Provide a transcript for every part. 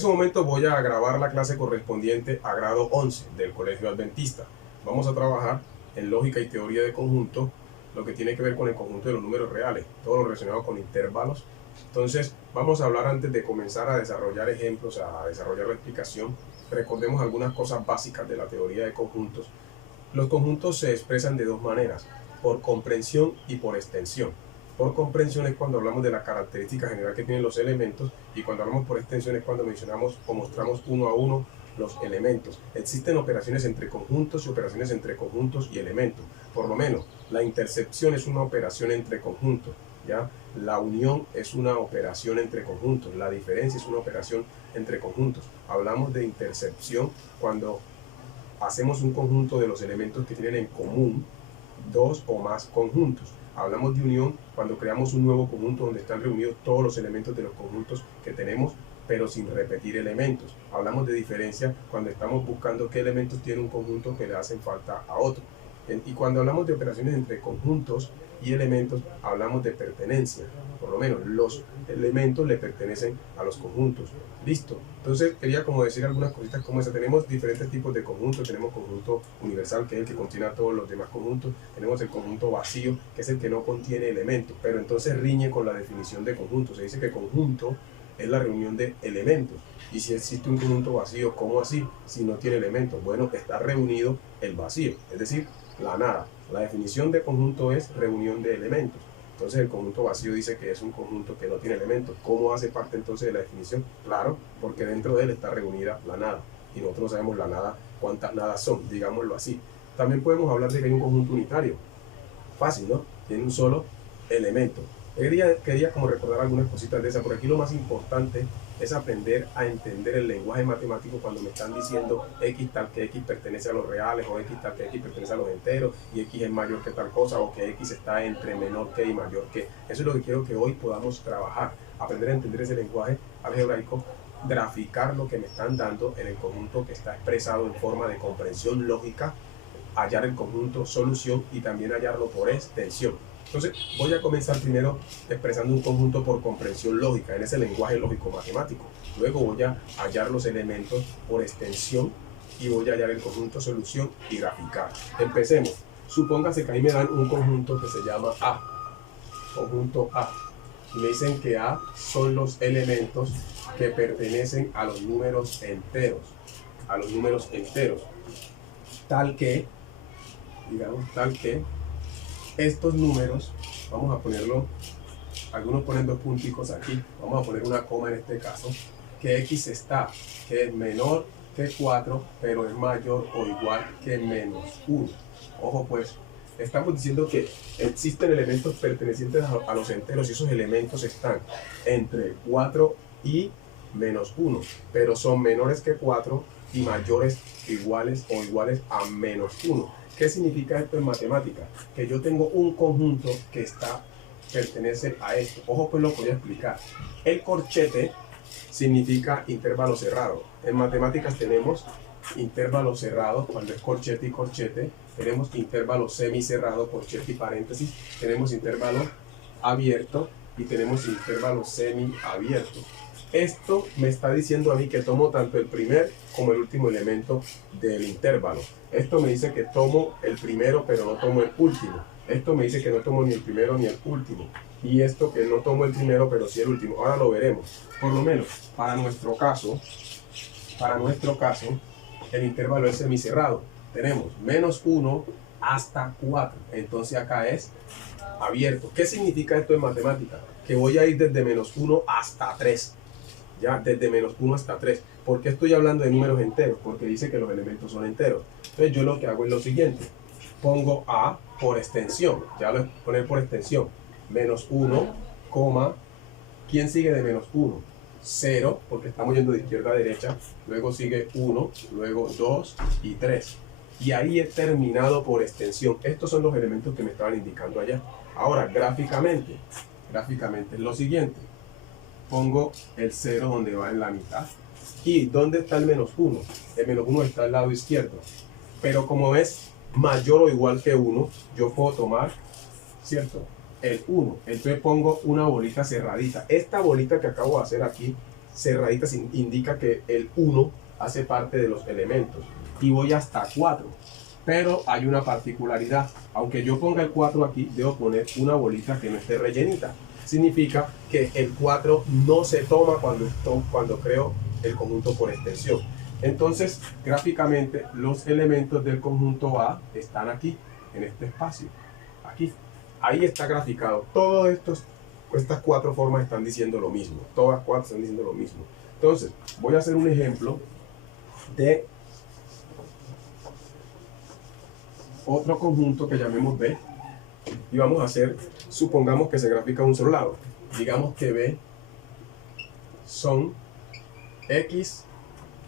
ese momento voy a grabar la clase correspondiente a grado 11 del Colegio Adventista. Vamos a trabajar en lógica y teoría de conjunto, lo que tiene que ver con el conjunto de los números reales, todo lo relacionado con intervalos. Entonces, vamos a hablar antes de comenzar a desarrollar ejemplos, a desarrollar la explicación. Recordemos algunas cosas básicas de la teoría de conjuntos. Los conjuntos se expresan de dos maneras, por comprensión y por extensión. Por comprensión es cuando hablamos de la característica general que tienen los elementos, y cuando hablamos por extensión es cuando mencionamos o mostramos uno a uno los elementos. Existen operaciones entre conjuntos y operaciones entre conjuntos y elementos. Por lo menos, la intercepción es una operación entre conjuntos, ¿ya? La unión es una operación entre conjuntos, la diferencia es una operación entre conjuntos. Hablamos de intercepción cuando hacemos un conjunto de los elementos que tienen en común dos o más conjuntos. Hablamos de unión cuando creamos un nuevo conjunto donde están reunidos todos los elementos de los conjuntos que tenemos, pero sin repetir elementos. Hablamos de diferencia cuando estamos buscando qué elementos tiene un conjunto que le hacen falta a otro. Y cuando hablamos de operaciones entre conjuntos y elementos, hablamos de pertenencia. Por lo menos los elementos le pertenecen a los conjuntos. Listo. Entonces quería como decir algunas cositas como esa. Tenemos diferentes tipos de conjuntos. Tenemos conjunto universal, que es el que contiene a todos los demás conjuntos. Tenemos el conjunto vacío, que es el que no contiene elementos, pero entonces riñe con la definición de conjunto. Se dice que conjunto es la reunión de elementos. Y si existe un conjunto vacío, ¿cómo así? Si no tiene elementos. Bueno, está reunido el vacío, es decir, la nada. La definición de conjunto es reunión de elementos. Entonces el conjunto vacío dice que es un conjunto que no tiene elementos. ¿Cómo hace parte entonces de la definición? Claro, porque dentro de él está reunida la nada. Y nosotros no sabemos la nada, cuántas nadas son, digámoslo así. También podemos hablar de que hay un conjunto unitario. Fácil, ¿no? Tiene un solo elemento. Quería como recordar algunas cositas de esas. Por aquí lo más importante es aprender a entender el lenguaje matemático cuando me están diciendo X tal que X pertenece a los reales, o X tal que X pertenece a los enteros, y X es mayor que tal cosa, o que X está entre menor que y mayor que. Eso es lo que quiero que hoy podamos trabajar, aprender a entender ese lenguaje algebraico, graficar lo que me están dando en el conjunto que está expresado en forma de comprensión lógica, hallar el conjunto solución y también hallarlo por extensión. Entonces voy a comenzar primero expresando un conjunto por comprensión lógica, en ese lenguaje lógico matemático. Luego voy a hallar los elementos por extensión y voy a hallar el conjunto solución y graficar. Empecemos. Supóngase que ahí me dan un conjunto que se llama A. Conjunto A. Y me dicen que A son los elementos que pertenecen a los números enteros. A los números enteros. Tal que, digamos, estos números, vamos a ponerlo, algunos ponen dos punticos aquí, vamos a poner una coma en este caso, que X está, que es menor que 4, pero es mayor o igual que menos 1. Ojo pues, estamos diciendo que existen elementos pertenecientes a los enteros y esos elementos están entre 4 y menos 1, pero son menores que 4 y mayores iguales o iguales a menos 1. ¿Qué significa esto en matemáticas? Que yo tengo un conjunto que pertenece a esto. Ojo, pues lo voy a explicar. El corchete significa intervalo cerrado. En matemáticas tenemos intervalo cerrado cuando es corchete y corchete. Tenemos intervalo semicerrado, corchete y paréntesis. Tenemos intervalo abierto y tenemos intervalo semiabierto. Esto me está diciendo a mí que tomo tanto el primer como el último elemento del intervalo. Esto me dice que tomo el primero pero no tomo el último. Esto me dice que no tomo ni el primero ni el último. Y esto que no tomo el primero pero sí el último. Ahora lo veremos. Por lo menos para nuestro caso, el intervalo es semicerrado. Tenemos menos 1 hasta 4. Entonces acá es abierto. ¿Qué significa esto en matemática? Que voy a ir desde menos 1 hasta 3. Ya, desde menos 1 hasta 3. ¿Por qué estoy hablando de números enteros? Porque dice que los elementos son enteros. Entonces yo lo que hago es lo siguiente. Pongo A por extensión. Ya lo voy a poner por extensión. Menos 1, ¿quién sigue de menos 1? 0, porque estamos yendo de izquierda a derecha. Luego sigue 1, luego 2 y 3. Y ahí he terminado por extensión. Estos son los elementos que me estaban indicando allá. Ahora, gráficamente es lo siguiente. Pongo el 0 donde va en la mitad. ¿Y dónde está el menos 1? El menos 1 está al lado izquierdo. Pero como es mayor o igual que 1, yo puedo tomar, ¿cierto?, el 1. Entonces pongo una bolita cerradita. Esta bolita que acabo de hacer aquí cerraditas indica que el 1 hace parte de los elementos. Y voy hasta 4. Pero hay una particularidad. Aunque yo ponga el 4 aquí, debo poner una bolita que no esté rellenita. Significa que el 4 no se toma cuando creo el conjunto por extensión. Entonces, gráficamente, los elementos del conjunto A están aquí, en este espacio. Aquí. Ahí está graficado. Todas estas 4 formas están diciendo lo mismo. Todas 4 están diciendo lo mismo. Entonces, voy a hacer un ejemplo de otro conjunto que llamemos B. Y vamos a hacer, supongamos que se grafica a un solo lado. Digamos que B son X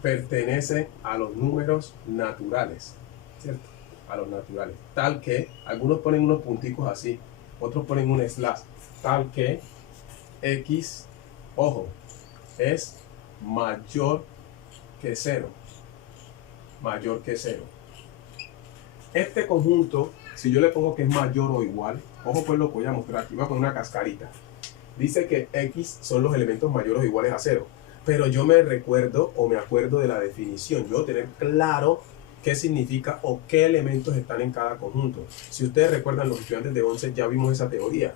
pertenece a los números naturales, ¿cierto? A los naturales. Tal que, algunos ponen unos punticos así, otros ponen un slash. Tal que X, ojo, es mayor que 0. Mayor que 0. Este conjunto, si yo le pongo que es mayor o igual, ojo pues lo voy a mostrar aquí, voy a poner una cascarita. Dice que X son los elementos mayores o iguales a 0. Pero yo me recuerdo o me acuerdo de la definición. Yo tener claro qué significa o qué elementos están en cada conjunto. Si ustedes recuerdan, los estudiantes de 11 ya vimos esa teoría.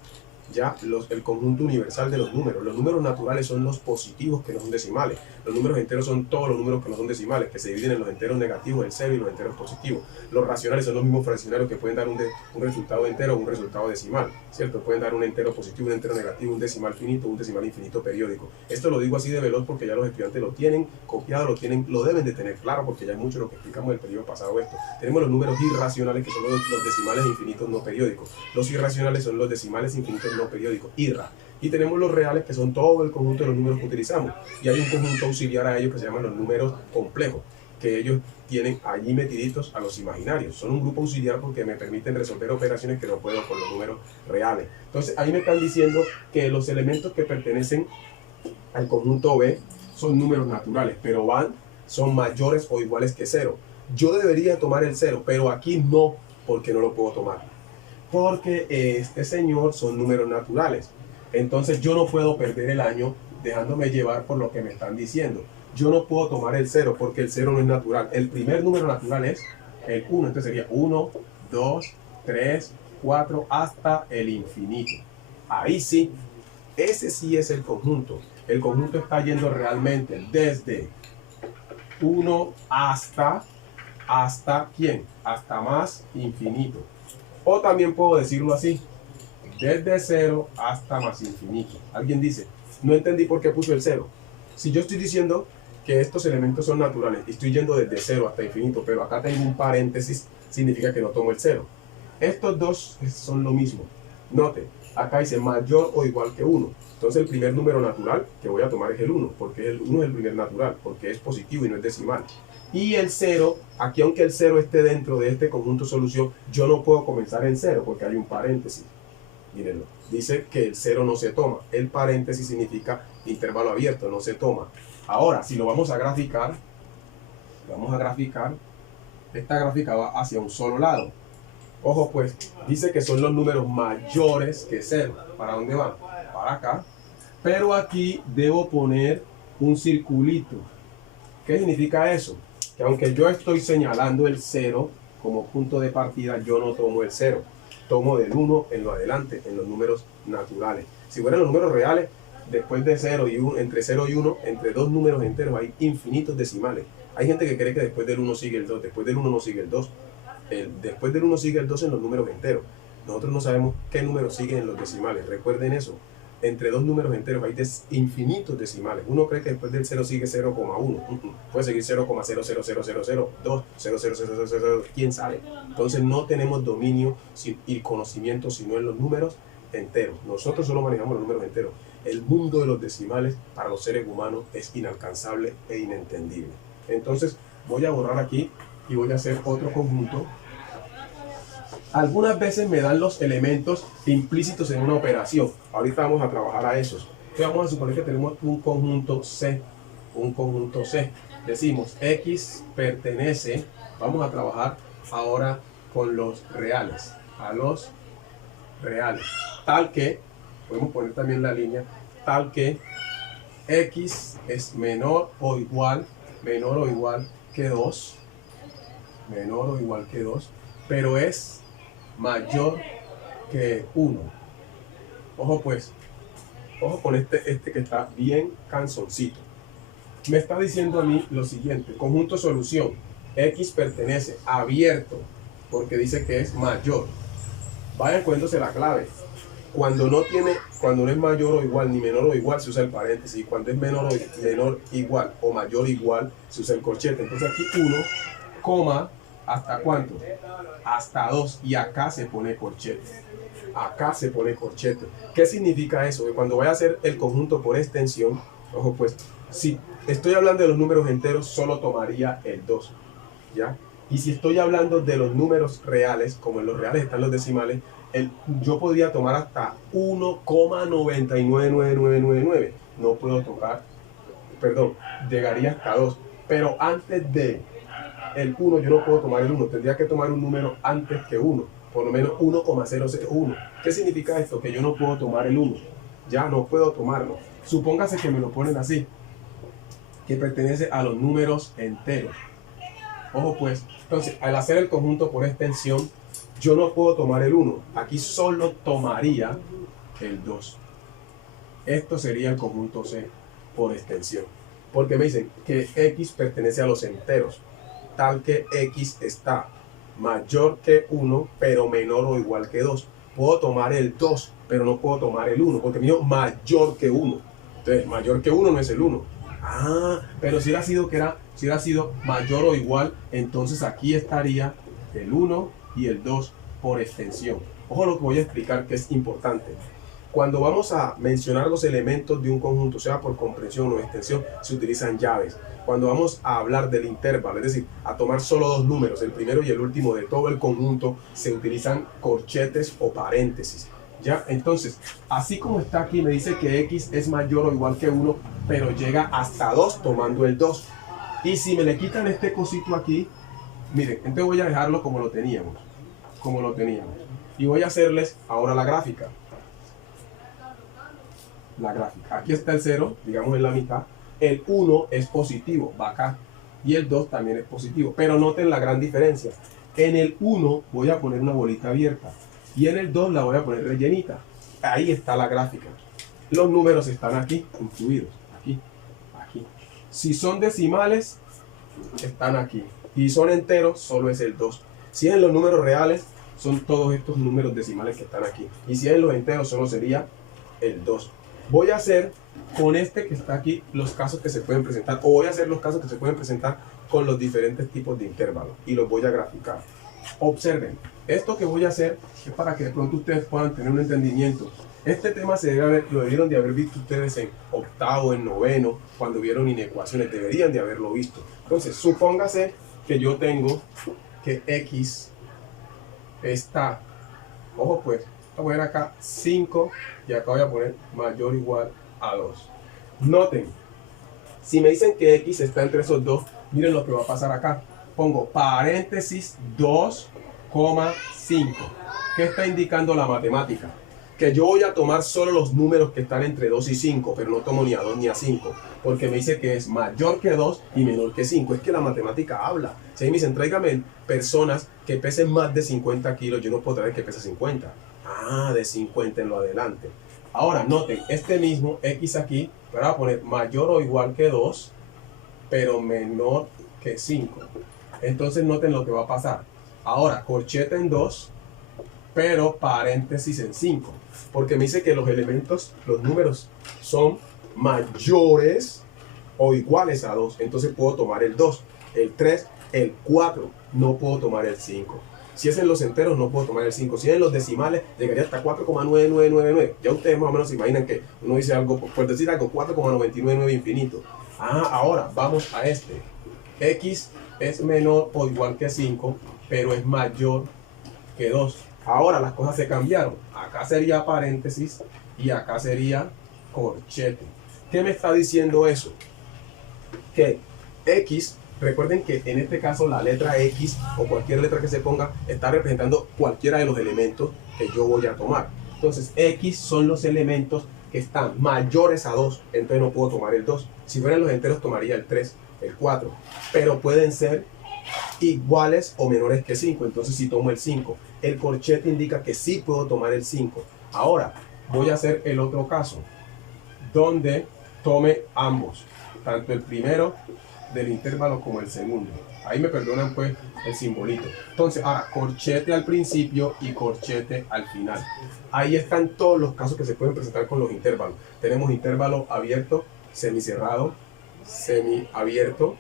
Ya el conjunto universal de los números. Los números naturales son los positivos que no son decimales. Los números enteros son todos los números que no son decimales, que se dividen en los enteros negativos, el 0 y los enteros positivos. Los racionales son los mismos fraccionarios que pueden dar un resultado entero o un resultado decimal, ¿cierto? Pueden dar un entero positivo, un entero negativo, un decimal finito, un decimal infinito periódico. Esto lo digo así de veloz porque ya los estudiantes lo tienen copiado, lo deben de tener claro porque ya es mucho lo que explicamos el periodo pasado esto. Tenemos los números irracionales que son los decimales infinitos no periódicos. Los irracionales son los decimales infinitos no periódicos, IRRA. Y tenemos los reales, que son todo el conjunto de los números que utilizamos. Y hay un conjunto auxiliar a ellos que se llaman los números complejos, que ellos tienen allí metiditos a los imaginarios. Son un grupo auxiliar porque me permiten resolver operaciones que no puedo con los números reales. Entonces ahí me están diciendo que los elementos que pertenecen al conjunto B son números naturales, pero son mayores o iguales que 0. Yo debería tomar el 0, pero aquí no, porque no lo puedo tomar. Porque este señor son números naturales. Entonces yo no puedo perder el año dejándome llevar por lo que me están diciendo. Yo no puedo tomar el 0 porque el 0 no es natural. El primer número natural es el 1. Entonces sería 1, 2, 3, 4 hasta el infinito. Ahí sí, ese sí es el conjunto. El conjunto está yendo realmente desde 1 hasta ¿quién? Hasta más infinito. O también puedo decirlo así, desde 0 hasta más infinito. Alguien dice, no entendí por qué puso el 0. Si yo estoy diciendo que estos elementos son naturales y estoy yendo desde 0 hasta infinito, pero acá tengo un paréntesis, significa que no tomo el 0. Estos dos son lo mismo. Note, acá dice mayor o igual que 1. Entonces el primer número natural que voy a tomar es el 1, porque el 1 es el primer natural, porque es positivo y no es decimal. Y el 0, aquí aunque el 0 esté dentro de este conjunto solución, yo no puedo comenzar en 0 porque hay un paréntesis. Mírenlo, dice que el 0 no se toma. El paréntesis significa intervalo abierto, no se toma. Ahora, si lo vamos a graficar, esta gráfica va hacia un solo lado. Ojo pues, dice que son los números mayores que 0. ¿Para dónde van? Para acá. Pero aquí debo poner un circulito. ¿Qué significa eso? Que aunque yo estoy señalando el 0 como punto de partida, yo no tomo el 0. Tomo del 1 en lo adelante, en los números naturales. Si fueran los números reales, después de 0 y 1, entre 0 y 1, entre dos números enteros hay infinitos decimales. Hay gente que cree que después del 1 sigue el 2, después del 1 no sigue el 2. Después del 1 sigue el 2 en los números enteros. Nosotros no sabemos qué números siguen en los decimales. Recuerden eso. Entre dos números enteros hay infinitos decimales. Uno cree que después del 0 sigue 0,1. Puede seguir 0,00002, 0,00000, quién sabe. Entonces no tenemos dominio y conocimiento sino en los números enteros. Nosotros solo manejamos los números enteros. El mundo de los decimales para los seres humanos es inalcanzable e inentendible. Entonces voy a borrar aquí y voy a hacer otro conjunto. Algunas veces me dan los elementos implícitos en una operación. Ahorita vamos a trabajar a esos. Entonces vamos a suponer que tenemos un conjunto C. Un conjunto C. Decimos X pertenece. Vamos a trabajar ahora con los reales. A los reales. Tal que, podemos poner también la línea, tal que X es menor o igual que 2, menor o igual que 2, pero es mayor que 1. Ojo pues, ojo con este que está bien canzoncito. Me está diciendo a mí lo siguiente: conjunto solución, X pertenece abierto, porque dice que es mayor. Vayan cuéntose la clave. Cuando no es mayor o igual, ni menor o igual, se usa el paréntesis. Cuando es menor igual o mayor igual, se usa el corchete. Entonces aquí 1, coma, ¿hasta cuánto? Hasta 2. Y acá se pone corchete. Acá se pone corchete. ¿Qué significa eso? Que cuando vaya a hacer el conjunto por extensión, ojo pues, si estoy hablando de los números enteros, solo tomaría el 2, ¿ya? Y si estoy hablando de los números reales, como en los reales están los decimales, yo podría tomar hasta 1,999999. No puedo tocar, perdón, llegaría hasta 2. Pero antes de el 1 yo no puedo tomar el 1. Tendría que tomar un número antes que 1. Por lo menos 1,001. ¿Qué significa esto? Que yo no puedo tomar el 1. Ya no puedo tomarlo. Supóngase que me lo ponen así, que pertenece a los números enteros. Ojo pues, entonces al hacer el conjunto por extensión, yo no puedo tomar el 1. Aquí solo tomaría el 2. Esto sería el conjunto C por extensión. Porque me dicen que X pertenece a los enteros, tal que X está mayor que 1, pero menor o igual que 2. Puedo tomar el 2, pero no puedo tomar el 1, porque me dijo mayor que 1. Entonces, mayor que 1 no es el 1. Ah, pero si hubiera sido mayor o igual, entonces aquí estaría el 1 y el 2 por extensión. Ojo lo que voy a explicar, que es importante. Cuando vamos a mencionar los elementos de un conjunto, sea por comprensión o extensión, se utilizan llaves. Cuando vamos a hablar del intervalo, es decir, a tomar solo dos números, el primero y el último de todo el conjunto, se utilizan corchetes o paréntesis. ¿Ya? Entonces, así como está aquí, me dice que X es mayor o igual que 1, pero llega hasta 2 tomando el 2. Y si me le quitan este cosito aquí, miren, entonces voy a dejarlo como lo teníamos. Y voy a hacerles ahora la gráfica. Aquí está el 0, digamos en la mitad. El 1 es positivo, va acá. Y el 2 también es positivo. Pero noten la gran diferencia. En el 1 voy a poner una bolita abierta. Y en el 2 la voy a poner rellenita. Ahí está la gráfica. Los números están aquí, incluidos. Aquí. Si son decimales, están aquí. Y son enteros, solo es el 2. Si es en los números reales, son todos estos números decimales que están aquí. Y si es en los enteros, solo sería el 2. Voy a hacer con este que está aquí los casos que se pueden presentar. O voy a hacer los casos que se pueden presentar con los diferentes tipos de intervalos. Y los voy a graficar. Observen. Esto que voy a hacer es para que de pronto ustedes puedan tener un entendimiento. Este tema lo debieron de haber visto ustedes en octavo, en noveno, cuando vieron inecuaciones. Deberían de haberlo visto. Entonces, supóngase que yo tengo que X está, ojo pues, voy a poner acá 5 y acá voy a poner mayor o igual a 2. Noten, si me dicen que X está entre esos dos, miren lo que va a pasar acá. Pongo paréntesis 2,5. ¿Qué está indicando la matemática? Que yo voy a tomar solo los números que están entre 2 y 5, pero no tomo ni a 2 ni a 5, porque me dice que es mayor que 2 y menor que 5. Es que la matemática habla. Si me dicen, tráigame personas que pesen más de 50 kilos, yo no puedo traer que pese 50. Ah, de 50 en lo adelante. Ahora, noten, este mismo X aquí, voy a poner mayor o igual que 2, pero menor que 5. Entonces, noten lo que va a pasar. Ahora, corchete en 2, pero paréntesis en 5. Porque me dice que los elementos, los números, son mayores o iguales a 2. Entonces puedo tomar el 2, el 3, el 4. No puedo tomar el 5. Si es en los enteros, no puedo tomar el 5. Si es en los decimales, llegaría hasta 4,9999. Ya ustedes más o menos se imaginan que uno dice algo, por decir algo, 4,999 infinito. Ah, ahora vamos a este. X es menor o igual que 5, pero es mayor que 2. Ahora las cosas se cambiaron. Acá sería paréntesis y acá sería corchete. ¿Qué me está diciendo eso? Que X, recuerden que en este caso la letra X o cualquier letra que se ponga está representando cualquiera de los elementos que yo voy a tomar. Entonces X son los elementos que están mayores a 2, entonces no puedo tomar el 2. Si fueran los enteros tomaría el 3, el 4, pero pueden ser iguales o menores que 5, entonces si tomo el 5. El corchete indica que sí puedo tomar el 5. Ahora voy a hacer el otro caso, donde tome ambos, tanto el primero del intervalo como el segundo. Ahí me perdonan pues el simbolito. Entonces ahora corchete al principio y corchete al final. Ahí están todos los casos que se pueden presentar con los intervalos. Tenemos intervalo abierto, semicerrado, semiabierto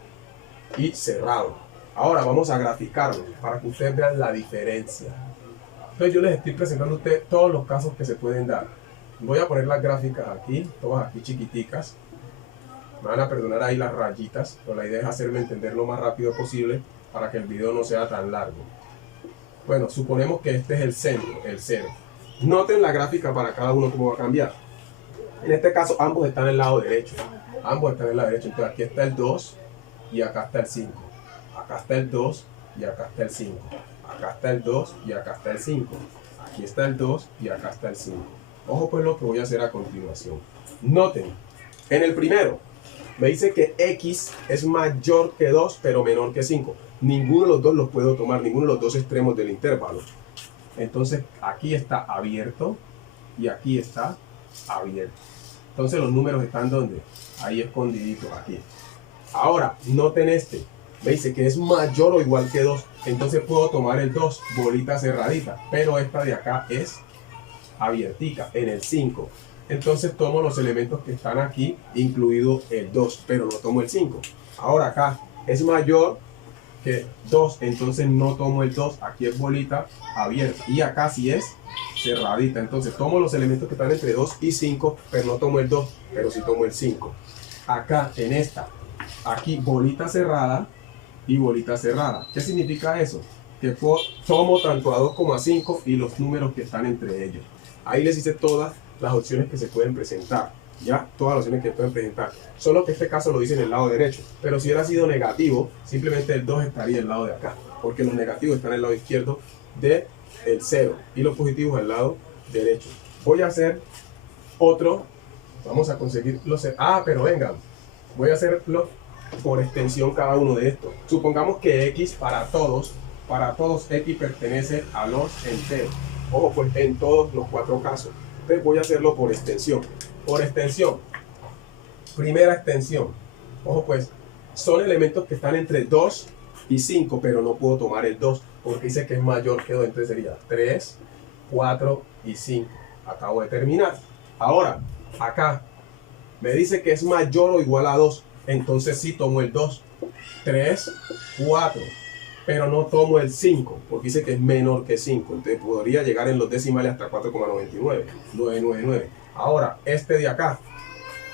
y cerrado. Ahora vamos a graficarlo para que ustedes vean la diferencia. Entonces yo les estoy presentando a ustedes todos los casos que se pueden dar. Voy a poner las gráficas aquí, todas aquí chiquiticas. Me van a perdonar ahí las rayitas, pero la idea es hacerme entender lo más rápido posible para que el video no sea tan largo. Bueno, suponemos que este es el centro, el 0. Noten la gráfica para cada uno cómo va a cambiar. En este caso ambos están en el lado derecho. Ambos están en el lado derecho. Entonces aquí está el 2 y acá está el 5. Acá está el 2 y acá está el 5. Acá está el 2 y acá está el 5. Aquí está el 2 y acá está el 5. Ojo pues lo que voy a hacer a continuación. Noten, en el primero me dice que x es mayor que 2 pero menor que 5. Ninguno de los dos los puedo tomar, ninguno de los dos extremos del intervalo. Entonces aquí está abierto y aquí está abierto. Entonces los números están ¿dónde? Ahí escondiditos, aquí. Ahora, noten este. Me dice que es mayor o igual que 2. Entonces puedo tomar el 2, bolita cerradita. Pero esta de acá es abiertica, en el 5. Entonces tomo los elementos que están aquí, incluido el 2, pero no tomo el 5. Ahora acá es mayor que 2, entonces no tomo el 2. Aquí es bolita abierta. Y acá sí es cerradita. Entonces tomo los elementos que están entre 2 y 5, pero no tomo el 2, pero sí tomo el 5. Acá en esta, aquí bolita cerrada y bolita cerrada. ¿Qué significa eso? Que tomo tanto a 2 como a 5 y los números que están entre ellos. Ahí les hice todas las opciones que se pueden presentar. Ya, todas las opciones que pueden presentar. Solo que este caso lo dice en el lado derecho. Pero si hubiera sido negativo, simplemente el 2 estaría al lado de acá. Porque los negativos están al lado izquierdo del 0 y los positivos al lado derecho. Voy a hacer otro. Vamos a conseguir los... pero vengan. Voy a hacerlo por extensión cada uno de estos. Supongamos que x para todos x pertenece a los enteros. Ojo, pues en todos los 4 casos. Entonces voy a hacerlo por extensión. Por extensión. Primera extensión. Ojo, pues son elementos que están entre 2 y 5, pero no puedo tomar el 2 porque dice que es mayor que 2. Entonces sería 3, 4 y 5. Acabo de terminar. Ahora, acá me dice que es mayor o igual a 2. Entonces sí tomo el 2. 3, 4. Pero no tomo el 5, porque dice que es menor que 5. Entonces podría llegar en los decimales hasta 4,99, 999. Ahora, este de acá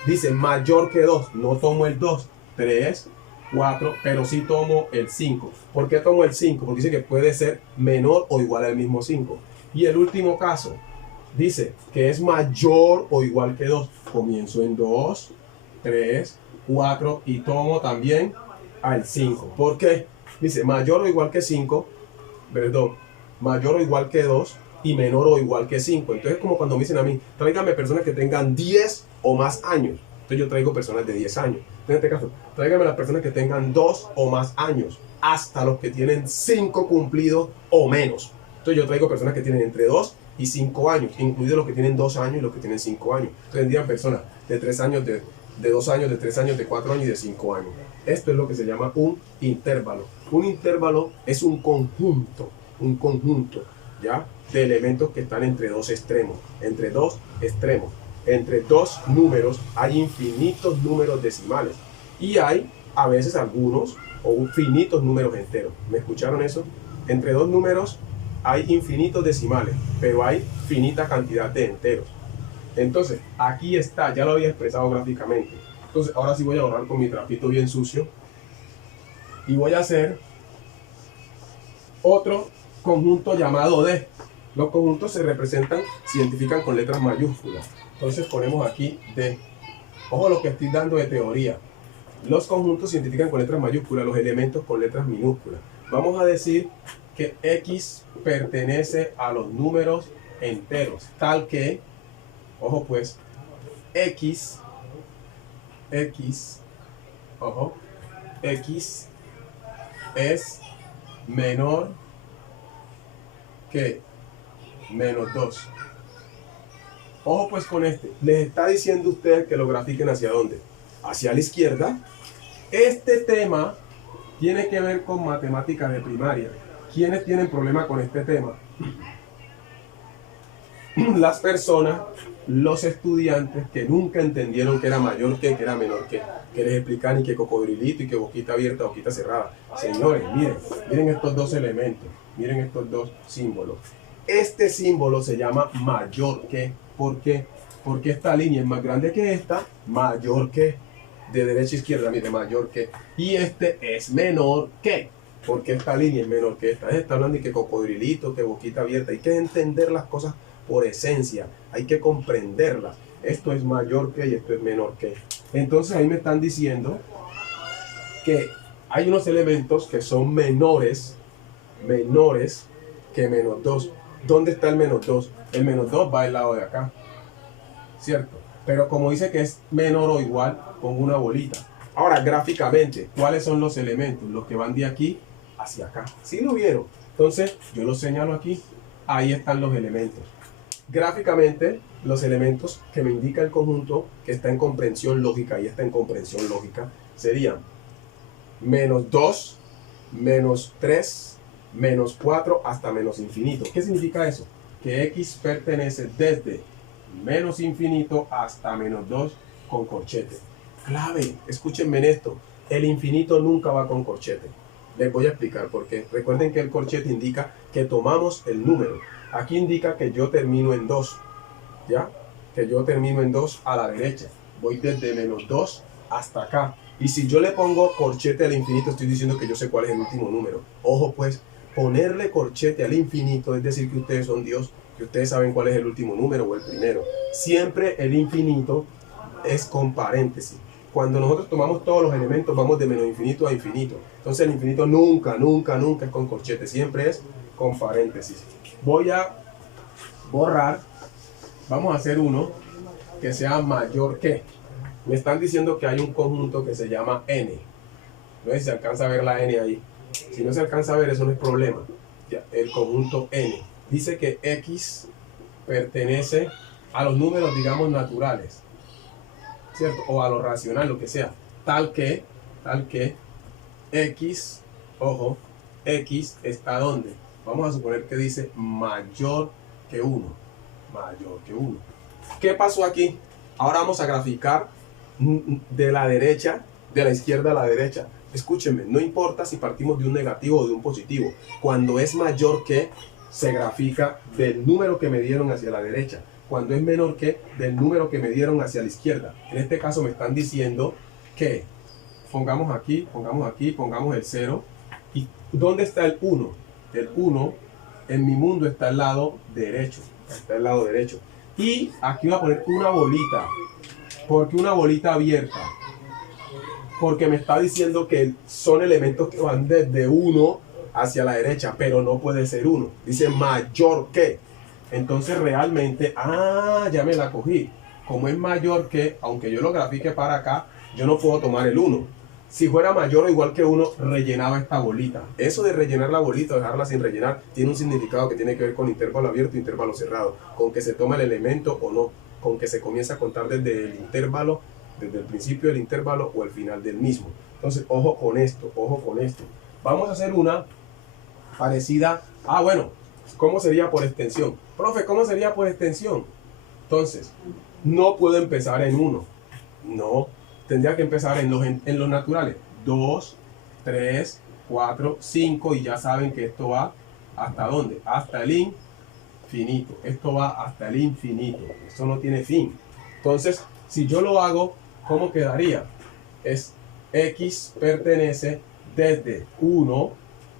dice mayor que 2, no tomo el 2, 3, 4, pero sí tomo el 5. ¿Por qué tomo el 5? Porque dice que puede ser menor o igual al mismo 5. Y el último caso, dice que es mayor o igual que 2. Comienzo en 2, 3, 4 y tomo también al 5. ¿Por qué? Dice mayor o igual que 5, perdón, mayor o igual que 2 y menor o igual que 5. Entonces es como cuando me dicen a mí, tráigame personas que tengan 10 o más años. Entonces yo traigo personas de 10 años. En este caso, tráigame las personas que tengan 2 o más años, hasta los que tienen 5 cumplidos o menos. Entonces yo traigo personas que tienen entre 2 y 5 años, incluidos los que tienen 2 años y los que tienen 5 años. Entonces tendrían personas de 3 años, de 2 años, de 3 años, de 4 años y de 5 años. Esto es lo que se llama un intervalo. Un intervalo es un conjunto, ¿ya? De elementos que están entre 2 extremos, entre 2 extremos. Entre 2 números hay infinitos números decimales y hay a veces algunos o infinitos números enteros. ¿Me escucharon eso? Entre 2 números hay infinitos decimales, pero hay finita cantidad de enteros. Entonces, aquí está, ya lo había expresado gráficamente. Entonces, ahora sí voy a borrar con mi trapito bien sucio y voy a hacer otro conjunto llamado D. Los conjuntos se identifican con letras mayúsculas. Entonces ponemos aquí D. Ojo lo que estoy dando de teoría. Los conjuntos se identifican con letras mayúsculas, los elementos con letras minúsculas. Vamos a decir que X pertenece a los números enteros, tal que, ojo pues, X, ojo, X es menor que menos 2. Ojo pues con este. Les está diciendo usted que lo grafiquen hacia dónde. Hacia la izquierda. Este tema tiene que ver con matemáticas de primaria. ¿Quiénes tienen problema con este tema? Las personas, los estudiantes que nunca entendieron que era mayor que era menor que les explican y que cocodrilito y que boquita abierta, boquita cerrada. Señores, miren estos dos elementos, miren estos dos símbolos. Este símbolo se llama mayor que. ¿Por qué? Porque esta línea es más grande que esta, mayor que. De derecha a izquierda, mire, mayor que. Y este es menor que. Porque esta línea es menor que esta. Está hablando de que cocodrilito, que boquita abierta. Hay que entender las cosas por esencia. Hay que comprenderlas. Esto es mayor que y esto es menor que. Entonces ahí me están diciendo que hay unos elementos que son menores que menos 2. ¿Dónde está el menos 2? El menos 2 va al lado de acá, ¿cierto? Pero como dice que es menor o igual, pongo una bolita. Ahora, gráficamente, ¿cuáles son los elementos? Los que van de aquí hacia acá. ¿Sí lo vieron? Entonces, yo lo señalo aquí. Ahí están los elementos. Gráficamente, los elementos que me indica el conjunto que está en comprensión lógica y está en comprensión lógica serían menos 2, menos 3, menos 4 hasta menos infinito. ¿Qué significa eso? Que X pertenece desde menos infinito hasta menos 2 con corchete. Clave, escúchenme en esto. El infinito nunca va con corchete. Les voy a explicar por qué. Recuerden que el corchete indica que tomamos el número. Aquí indica que yo termino en 2. ¿Ya? Que yo termino en 2 a la derecha. Voy desde menos 2 hasta acá. Y si yo le pongo corchete al infinito, estoy diciendo que yo sé cuál es el último número. Ojo pues, ponerle corchete al infinito es decir que ustedes son Dios, que ustedes saben cuál es el último número o el primero. Siempre el infinito es con paréntesis. Cuando nosotros tomamos todos los elementos, vamos de menos infinito a infinito. Entonces el infinito nunca es con corchete, siempre es con paréntesis. Voy a borrar, vamos a hacer uno que sea mayor que. Me están diciendo que hay un conjunto que se llama n. No sé si se alcanza a ver la n ahí. Si no se alcanza a ver, eso no es problema. Ya, el conjunto n. Dice que x pertenece a los números, digamos, naturales, ¿cierto? O a lo racional, lo que sea. Tal que x, ojo, x está ¿dónde? Vamos a suponer que dice mayor que 1. Mayor que 1. ¿Qué pasó aquí? Ahora vamos a graficar de la derecha, de la izquierda a la derecha. Escúchenme, no importa si partimos de un negativo o de un positivo. Cuando es mayor que, se grafica del número que me dieron hacia la derecha. Cuando es menor que, del número que me dieron hacia la izquierda. En este caso me están diciendo que pongamos aquí, pongamos el 0. ¿Y dónde está el 1? El 1 en mi mundo está al lado derecho. Está al lado derecho. Y aquí voy a poner una bolita. ¿Por qué una bolita abierta? Porque me está diciendo que son elementos que van desde 1 hacia la derecha, pero no puede ser 1. Dice mayor que. Entonces realmente, ya me la cogí. Como es mayor que, aunque yo lo grafique para acá, yo no puedo tomar el 1. Si fuera mayor o igual que 1, rellenaba esta bolita. Eso de rellenar la bolita o dejarla sin rellenar, tiene un significado que tiene que ver con intervalo abierto e intervalo cerrado. Con que se toma el elemento o no. Con que se comienza a contar desde el intervalo, desde el principio del intervalo o el final del mismo. Entonces, ojo con esto, ojo con esto. Vamos a hacer una parecida. Bueno, ¿cómo sería por extensión? Profe, ¿cómo sería por extensión? Entonces, no puedo empezar en 1. No, tendría que empezar en los naturales. 2, 3, 4, 5 y ya saben que esto va ¿hasta dónde? Hasta el infinito. Esto va hasta el infinito. Esto no tiene fin. Entonces, si yo lo hago, ¿cómo quedaría? Es x pertenece desde 1,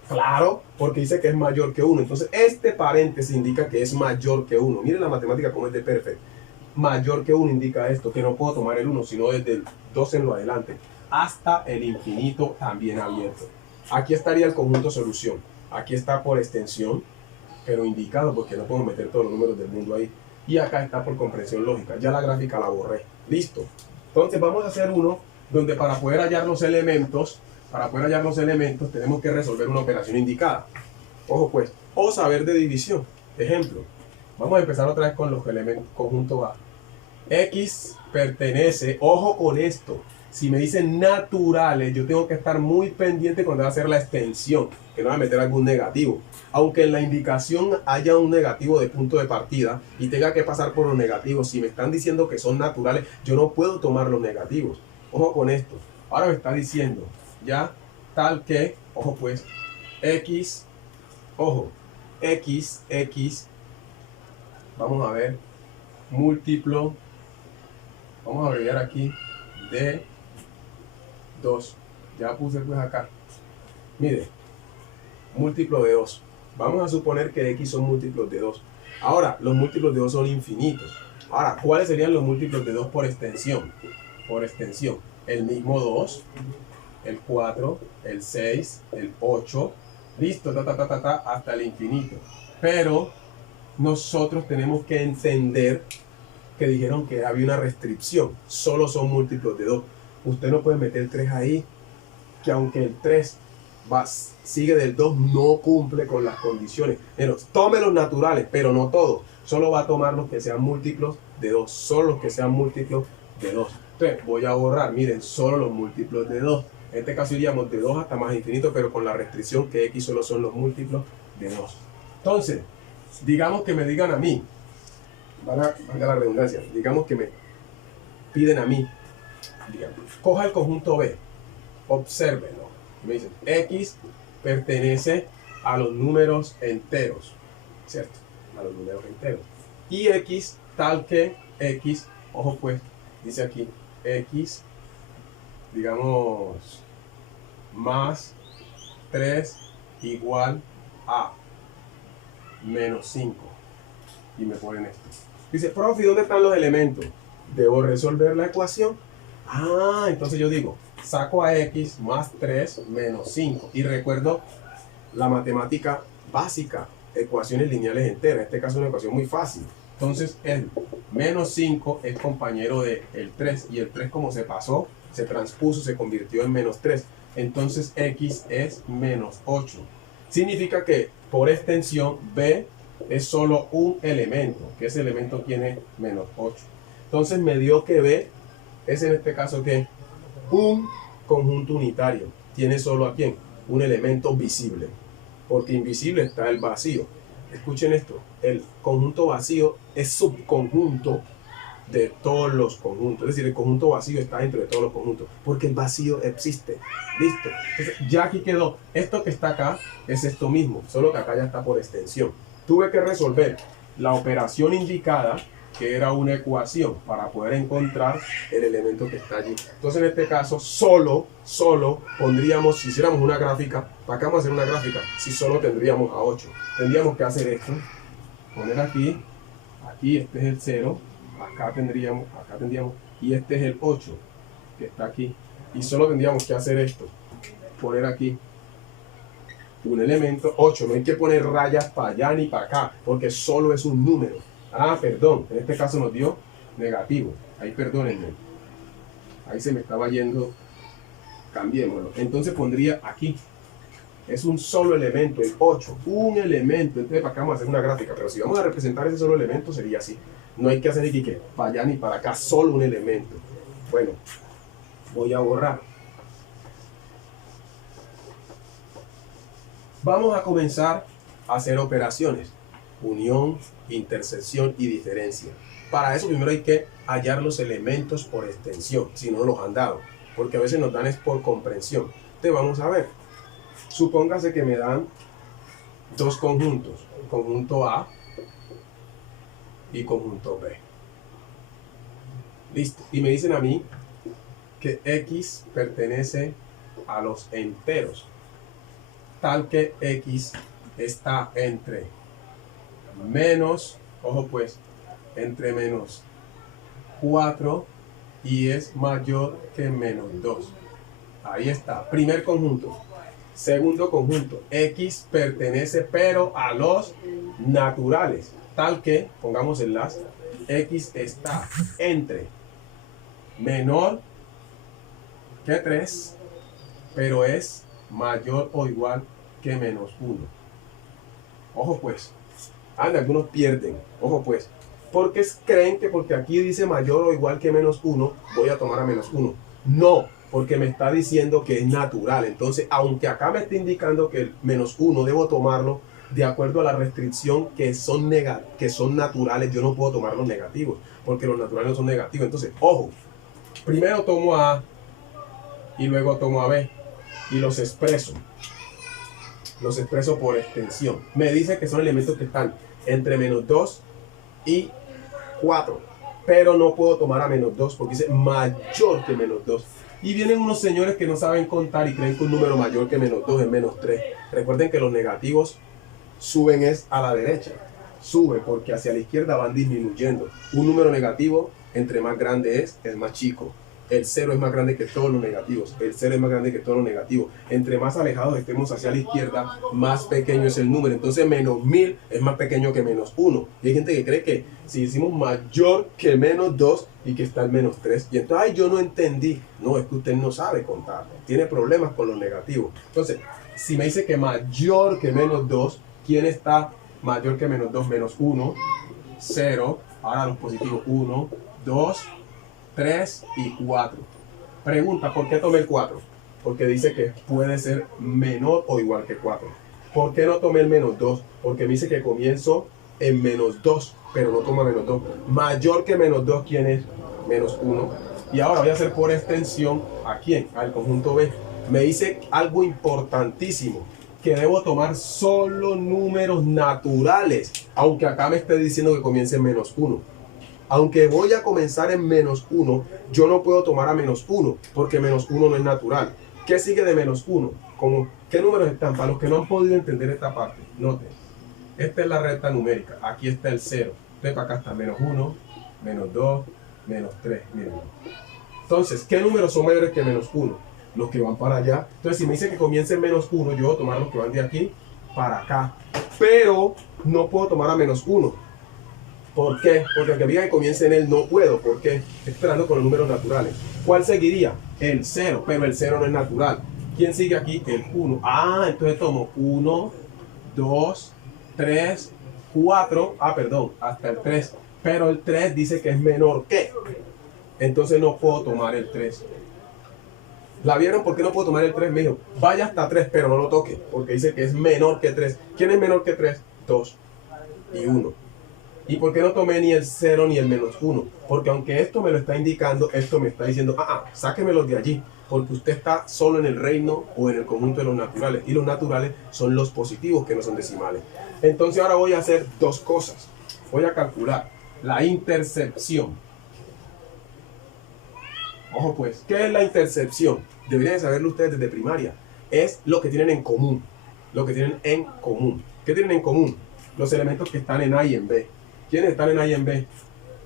claro, porque dice que es mayor que 1. Entonces, este paréntesis indica que es mayor que 1. Miren la matemática como es de perfecto. Mayor que 1 indica esto, que no puedo tomar el 1, sino desde el 2 en lo adelante, hasta el infinito también abierto. Aquí estaría el conjunto solución. Aquí está por extensión, pero indicado porque no puedo meter todos los números del mundo ahí. y acá está por comprensión lógica. Ya la gráfica la borré. Listo. Entonces vamos a hacer uno donde para poder hallar los elementos, tenemos que resolver una operación indicada. Ojo pues, o saber de división. Ejemplo, vamos a empezar otra vez con los elementos conjunto A. X pertenece, ojo con esto, si me dicen naturales, yo tengo que estar muy pendiente cuando voy a hacer la extensión, que no voy a meter algún negativo. Aunque en la indicación haya un negativo de punto de partida y tenga que pasar por los negativos, si me están diciendo que son naturales, yo no puedo tomar los negativos. Ojo con esto. Ahora me está diciendo, ya, tal que, ojo pues, X, ojo, X, vamos a ver, múltiplo, vamos a abreviar aquí, de 2. Ya puse pues acá. Mire, múltiplo de 2. Vamos a suponer que X son múltiplos de 2. Ahora, los múltiplos de 2 son infinitos. Ahora, ¿cuáles serían los múltiplos de 2 por extensión? Por extensión, el mismo 2, el 4, el 6, el 8, listo, hasta el infinito. Pero nosotros tenemos que entender que dijeron que había una restricción, solo son múltiplos de 2. Usted no puede meter 3 ahí, que aunque el 3 sigue del 2, no cumple con las condiciones. Pero tome los naturales, pero no todos. Solo va a tomar los que sean múltiplos de 2, solo los que sean múltiplos de 2. Entonces voy a borrar, miren, solo los múltiplos de 2. En este caso iríamos de 2 hasta más infinito, pero con la restricción que X solo son los múltiplos de 2. Entonces, digamos que me digan a mí, valga la redundancia, digamos que me piden a mí, digamos, coja el conjunto B, obsérvenlo, me dicen, X pertenece a los números enteros, ¿cierto? A los números enteros. Y X tal que X, ojo pues, dice aquí, X, digamos, más 3 igual a menos 5. Y me ponen esto. Dice, profe, ¿dónde están los elementos? ¿Debo resolver la ecuación? Ah, entonces yo digo, saco a X más 3 menos 5. Y recuerdo la matemática básica, ecuaciones lineales enteras. En este caso es una ecuación muy fácil. Entonces el menos 5 es compañero del 3. Y el 3 como se pasó, se transpuso, se convirtió en menos 3. Entonces X es menos 8. Significa que por extensión B es solo un elemento, que ese elemento tiene menos 8. Entonces me dio que B es en este caso que un conjunto unitario. Tiene solo a quién? Un elemento visible. Porque invisible está el vacío. Escuchen esto, el conjunto vacío es subconjunto de todos los conjuntos. Es decir, el conjunto vacío está dentro de todos los conjuntos, porque el vacío existe. Listo. Entonces, ya aquí quedó. Esto que está acá es esto mismo, solo que acá ya está por extensión. Tuve que resolver la operación indicada, que era una ecuación, para poder encontrar el elemento que está allí. Entonces, en este caso, solo pondríamos, si hiciéramos una gráfica, ¿para qué vamos a hacer una gráfica? Si solo tendríamos a 8. Tendríamos que hacer esto, poner aquí, este es el 0, acá tendríamos, y este es el 8, que está aquí. Y solo tendríamos que hacer esto, poner aquí un elemento 8, no hay que poner rayas para allá ni para acá, porque solo es un número. Ah, perdón, en este caso nos dio negativo, ahí perdónenme, ahí se me estaba yendo, cambiémoslo. Entonces pondría aquí, es un solo elemento, el 8, un elemento. Entonces para acá vamos a hacer una gráfica, pero si vamos a representar ese solo elemento sería así. No hay que hacer ni que para allá ni para acá, solo un elemento. Bueno, voy a borrar. Vamos a comenzar a hacer operaciones. Unión, intersección y diferencia. Para eso primero hay que hallar los elementos por extensión, si no los han dado. Porque a veces nos dan es por comprensión. Entonces vamos a ver. Supóngase que me dan dos conjuntos. Conjunto A y conjunto B. Listo. Y me dicen a mí que X pertenece a los enteros. Tal que X está entre menos, ojo pues, entre menos 4 y es mayor que menos 2. Ahí está. Primer conjunto. Segundo conjunto. X pertenece pero a los naturales. tal que, pongamos el las, x está entre menor que 3, pero es mayor o igual que menos 1. Ojo pues, algunos pierden, ojo pues, porque creen que porque aquí dice mayor o igual que menos 1, voy a tomar a menos 1. No, porque me está diciendo que es natural. Entonces, aunque acá me está indicando que el menos 1 debo tomarlo de acuerdo a la restricción que son naturales, yo no puedo tomar los negativos, porque los naturales no son negativos. Entonces, ojo, primero tomo a A y luego tomo a B y los expreso por extensión. Me dice que son elementos que están entre menos 2 y 4, pero no puedo tomar a menos 2 porque dice mayor que menos 2. Y vienen unos señores que no saben contar y creen que un número mayor que menos 2 es menos 3. Recuerden que los negativos suben es a la derecha. Sube porque hacia la izquierda van disminuyendo. Un número negativo, entre más grande es más chico. El 0 es más grande que todos los negativos. El 0 es más grande que todos los negativos. Entre más alejados estemos hacia la izquierda, más pequeño es el número. Entonces menos 1000 es más pequeño que menos 1. Y hay gente que cree que si decimos mayor que menos 2 y que está el menos 3. Y entonces, ay, yo no entendí. No, es que usted no sabe contar. Tiene problemas con los negativos. Entonces, si me dice que mayor que menos 2, ¿quién está mayor que menos 2? Menos 1, 0. Ahora los positivos 1, 2, 3 y 4. Pregunta, ¿por qué tomé el 4? Porque dice que puede ser menor o igual que 4. ¿Por qué no tomé el menos 2? Porque me dice que comienzo en menos 2, pero no toma menos 2. Mayor que menos 2, ¿quién es? Menos 1. Y ahora voy a hacer por extensión, ¿a quién? Al conjunto B. Me dice algo importantísimo, que debo tomar solo números naturales, aunque acá me esté diciendo que comience en menos 1. Aunque voy a comenzar en menos 1, yo no puedo tomar a menos 1, porque menos 1 no es natural. ¿Qué sigue de menos 1? ¿Qué números están? Para los que no han podido entender esta parte, noten. Esta es la recta numérica. Aquí está el 0. Entonces para acá está menos 1, menos 2, menos 3. Miren. Entonces, ¿qué números son mayores que menos 1? Los que van para allá. Entonces, si me dice que comience en menos 1, yo voy a tomar los que van de aquí para acá. Pero no puedo tomar a menos 1. ¿Por qué? Porque aunque diga que comience en él, no puedo. ¿Por qué? Estoy esperando con los números naturales. ¿Cuál seguiría? El 0, pero el 0 no es natural. ¿Quién sigue aquí? El 1. Ah, entonces tomo 1, 2, 3, 4. Ah, perdón, hasta el 3. Pero el 3 dice que es menor que. Entonces no puedo tomar el 3. ¿La vieron? ¿Por qué no puedo tomar el 3? Me dijo, vaya hasta 3, pero no lo toque. Porque dice que es menor que 3. ¿Quién es menor que 3? 2 y 1. ¿Y por qué no tomé ni el 0 ni el menos 1? Porque aunque esto me lo está indicando, esto me está diciendo, sáquemelos de allí, porque usted está solo en el reino o en el conjunto de los naturales. Y los naturales son los positivos, que no son decimales. Entonces ahora voy a hacer dos cosas. Voy a calcular la intercepción. Ojo pues, ¿qué es la intercepción? Deberían saberlo ustedes desde primaria. Es lo que tienen en común. Lo que tienen en común. ¿Qué tienen en común? Los elementos que están en A y en B. ¿Quiénes están en A y en B?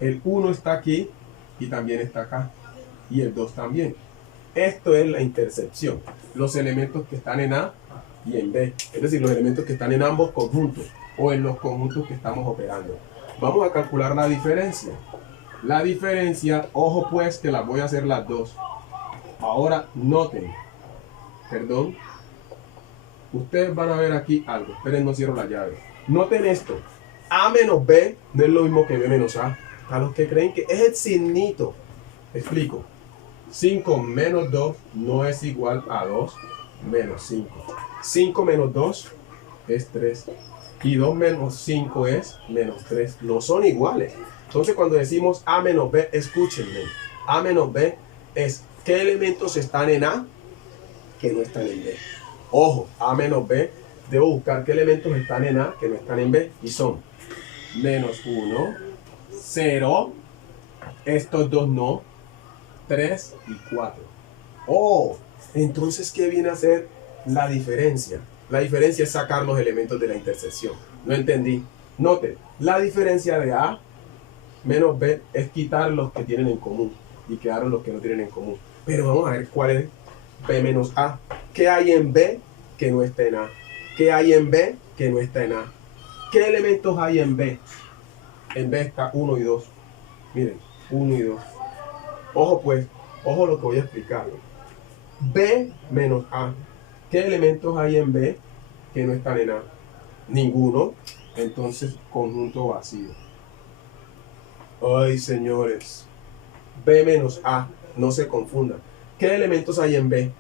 El 1 está aquí y también está acá. Y el 2 también. Esto es la intercepción. Los elementos que están en A y en B. Es decir, los elementos que están en ambos conjuntos o en los conjuntos que estamos operando. Vamos a calcular la diferencia. La diferencia, ojo pues que las voy a hacer las dos. Ahora noten. Perdón. Ustedes van a ver aquí algo. Esperen, no cierro la llave. Noten esto. A menos B no es lo mismo que B menos A. A los que creen que es el signito. Explico. 5 menos 2 no es igual a 2 menos 5. 5 menos 2 es 3. Y 2 menos 5 es menos 3. No son iguales. Entonces cuando decimos A menos B, escúchenme. A menos B es qué elementos están en A que no están en B. Ojo, A menos B. Debo buscar qué elementos están en A que no están en B. Y son menos 1, 0, estos dos no, 3 y 4. Oh, entonces, ¿qué viene a ser la diferencia? La diferencia es sacar los elementos de la intersección. No entendí. Noten, la diferencia de A menos B es quitar los que tienen en común y quedaron los que no tienen en común. Pero vamos a ver cuál es B menos A. ¿Qué hay en B que no está en A? ¿Qué hay en B que no está en A? ¿Qué elementos hay en B? en B está 1 y 2. Miren, 1 y 2. Ojo pues, ojo lo que voy a explicar. B menos A. ¿Qué elementos hay en B que no están en A? Ninguno. Entonces, conjunto vacío. Ay, señores. B menos A. No se confundan. ¿Qué elementos hay en B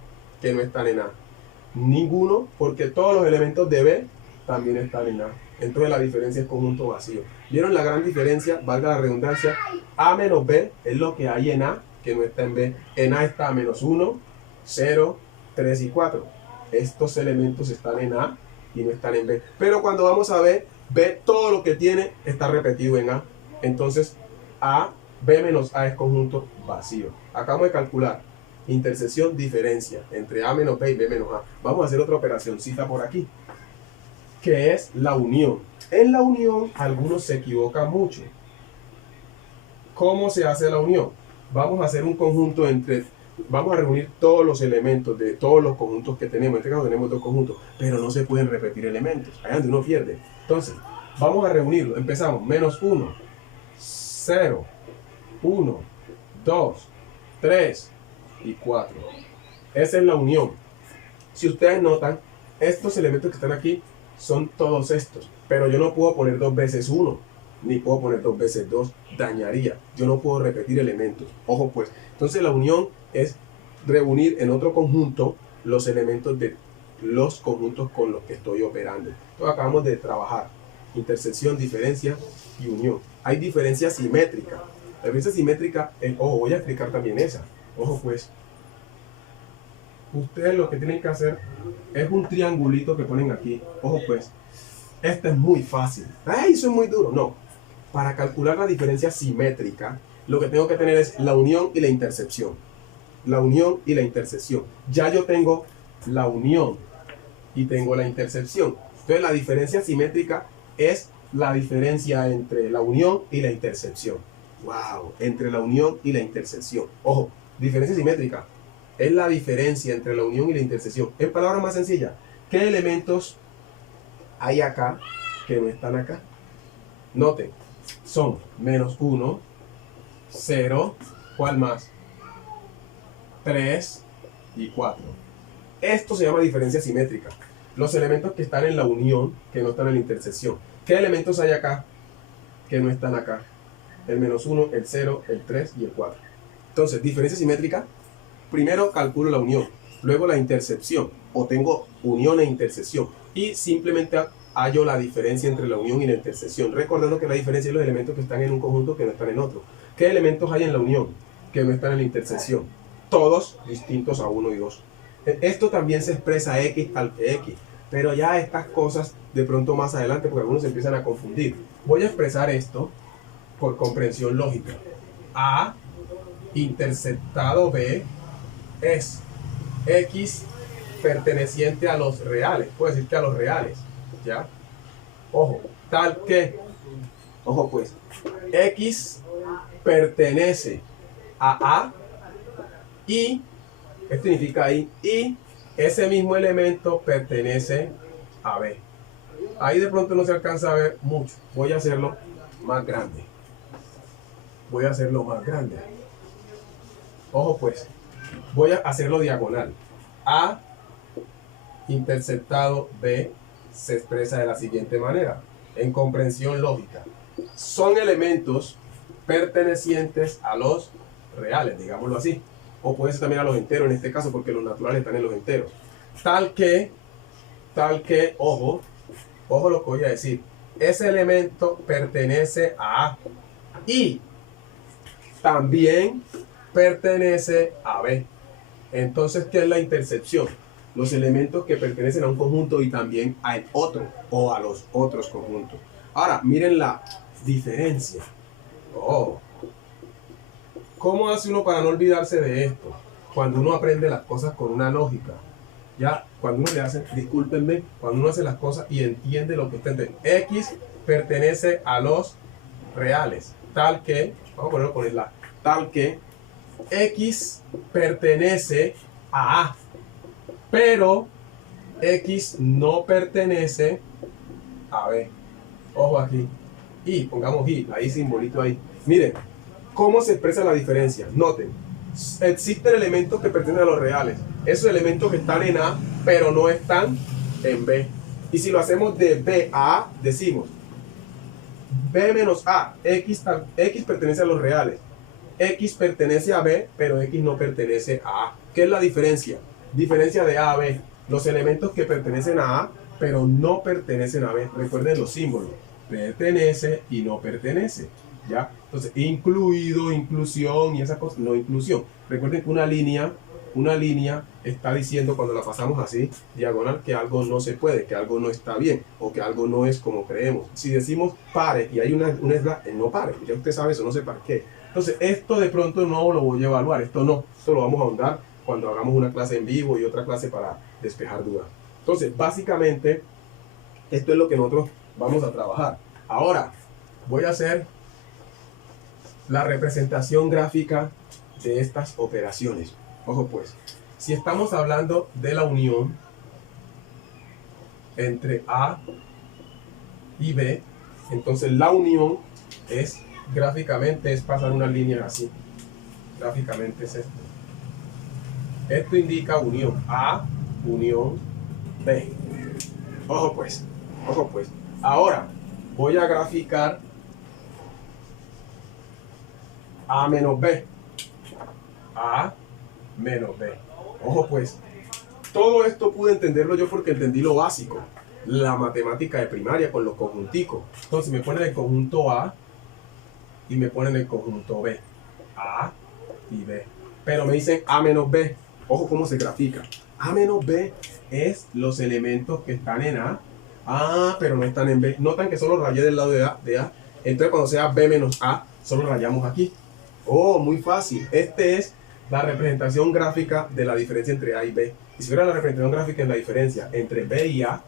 que no están en A? Ninguno, porque todos los elementos de B también están en A. Entonces la diferencia es conjunto vacío. ¿Vieron la gran diferencia? Valga la redundancia. A menos B es lo que hay en A que no está en B. En A está menos 1, 0, 3 y 4. Estos elementos están en A y no están en B. Pero cuando vamos a B, B todo lo que tiene está repetido en A. Entonces B menos A es conjunto vacío. Acabamos de calcular intersección, diferencia entre A menos B y B menos A. Vamos a hacer otra operacióncita por aquí, que es la unión. En la unión algunos se equivocan mucho. ¿Cómo se hace la unión? Vamos a hacer un conjunto vamos a reunir todos los elementos de todos los conjuntos que tenemos. En este caso tenemos dos conjuntos, pero no se pueden repetir elementos. Ahí es donde uno pierde. Entonces, vamos a reunirlo. Empezamos. Menos 1, 0, 1, 2, 3 y 4. Esa es la unión. Si ustedes notan, estos elementos que están aquí son todos estos, pero yo no puedo poner 2 veces 1, ni puedo poner 2 veces 2, dañaría. Yo no puedo repetir elementos. Ojo pues. Entonces la unión es reunir en otro conjunto los elementos de los conjuntos con los que estoy operando. Entonces acabamos de trabajar intersección, diferencia y unión. Hay diferencia simétrica. La diferencia simétrica, ojo, voy a explicar también esa. Ojo pues, ustedes lo que tienen que hacer es un triangulito que ponen aquí. Ojo pues, este es muy fácil. ¡Ay, eso es muy duro! No, para calcular la diferencia simétrica, lo que tengo que tener es la unión y la intersección. La unión y la intersección. Ya yo tengo la unión y tengo la intersección. Entonces la diferencia simétrica es la diferencia entre la unión y la intersección. ¡Wow! Entre la unión y la intersección. Ojo, diferencia simétrica es la diferencia entre la unión y la intersección. En palabras más sencillas, ¿qué elementos hay acá que no están acá? Noten, son menos 1, 0, ¿cuál más? 3 y 4. Esto se llama diferencia simétrica. Los elementos que están en la unión, que no están en la intersección. ¿Qué elementos hay acá que no están acá? El menos 1, el 0, el 3 y el 4. Entonces, diferencia simétrica, primero calculo la unión, luego la intersección, o tengo unión e intersección, y simplemente hallo la diferencia entre la unión y la intersección, recordando que la diferencia es los elementos que están en un conjunto que no están en otro. ¿Qué elementos hay en la unión que no están en la intersección? Todos distintos a 1 y 2. Esto también se expresa X al X, pero ya estas cosas de pronto más adelante, porque algunos se empiezan a confundir. Voy a expresar esto por comprensión lógica. A interceptado B es X perteneciente a los reales. Puedo decir que a los reales. ¿Ya? Ojo, tal que, ojo pues, X pertenece a A y, esto significa ahí, y ese mismo elemento pertenece a B. Ahí de pronto no se alcanza a ver mucho. Voy a hacerlo más grande. Voy a hacerlo más grande. Ojo pues, voy a hacerlo diagonal. A interceptado B se expresa de la siguiente manera, en comprensión lógica. Son elementos pertenecientes a los reales, digámoslo así. O puede ser también a los enteros en este caso, porque los naturales están en los enteros. Tal que, ojo lo que voy a decir. Ese elemento pertenece a A y también pertenece a B. Entonces, ¿qué es la intersección? Los elementos que pertenecen a un conjunto y también al otro o a los otros conjuntos. Ahora, miren la diferencia. Oh. ¿Cómo hace uno para no olvidarse de esto? Cuando uno aprende las cosas con una lógica. Ya, cuando uno le hace, discúlpenme, cuando uno hace las cosas y entiende lo que está entendiendo. X pertenece a los reales. Tal que, vamos a ponerlo con la, tal que X pertenece a A. Pero X no pertenece a B. Ojo aquí. y, pongamos y, ahí simbolito ahí. Miren, ¿cómo se expresa la diferencia? Noten, existen elementos que pertenecen a los reales. Esos elementos están en A, pero no están en B. Y si lo hacemos de B a A, decimos B menos A, X pertenece a los reales. X pertenece a B, pero X no pertenece a A. ¿Qué es la diferencia? Diferencia de A a B. Los elementos que pertenecen a A, pero no pertenecen a B. Recuerden los símbolos. Pertenece y no pertenece. ¿Ya? Entonces, incluido, inclusión y esas cosas. No inclusión. Recuerden que una línea está diciendo cuando la pasamos así, diagonal, que algo no se puede, que algo no está bien, o que algo no es como creemos. Si decimos pare y hay una no pare, ya usted sabe eso, no sé para qué. Entonces, esto de pronto no lo voy a evaluar, esto lo vamos a ahondar cuando hagamos una clase en vivo y otra clase para despejar dudas. Entonces, básicamente, esto es lo que nosotros vamos a trabajar. Ahora, voy a hacer la representación gráfica de estas operaciones. Ojo pues, si estamos hablando de la unión entre A y B, entonces la unión es, gráficamente, es pasar una línea así. Gráficamente es esto. Esto indica unión A, unión B. Ojo pues, ojo pues. Ahora voy a graficar A menos B. A menos B. Ojo pues, todo esto pude entenderlo yo porque entendí lo básico, la matemática de primaria con los conjunticos. Entonces me ponen el conjunto A y me ponen el conjunto B. A y B. Pero me dicen A menos B. Ojo cómo se grafica. A menos B es los elementos que están en A. Ah, pero no están en B. Notan que solo rayé del lado de A. Entonces cuando sea B menos A, solo rayamos aquí. Oh, muy fácil. Este es la representación gráfica de la diferencia entre A y B. Y si fuera la representación gráfica es la diferencia entre B y A,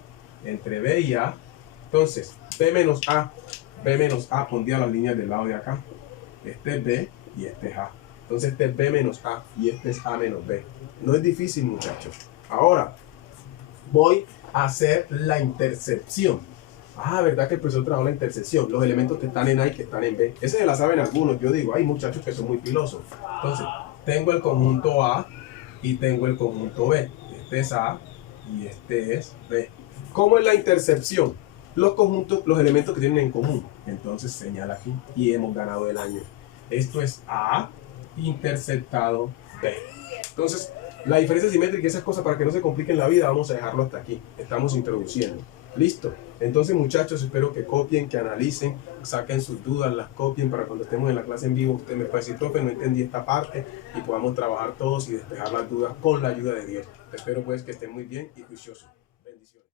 entonces B menos A pondría las líneas del lado de acá. Este es B y este es A. Entonces este es B menos A y este es A menos B. No es difícil, muchachos. Ahora voy a hacer la intercepción. Ah, ¿verdad que el profesor trabajó la intersección? Los elementos que están en A y que están en B. Ese se la saben algunos. Yo digo, hay muchachos que son muy pilosos. Entonces, tengo el conjunto A y tengo el conjunto B. Este es A y este es B. ¿Cómo es la intercepción? Los conjuntos, los elementos que tienen en común. Entonces, señala aquí y hemos ganado el año. Esto es A interceptado B. Entonces, la diferencia simétrica y esas cosas, para que no se compliquen la vida, vamos a dejarlo hasta aquí. Estamos introduciendo. Listo. Entonces, muchachos, espero que copien, que analicen, saquen sus dudas, las copien para cuando estemos en la clase en vivo. Usted me puede decir, profe, no entendí esta parte, y podamos trabajar todos y despejar las dudas con la ayuda de Dios. Espero pues que estén muy bien y juiciosos.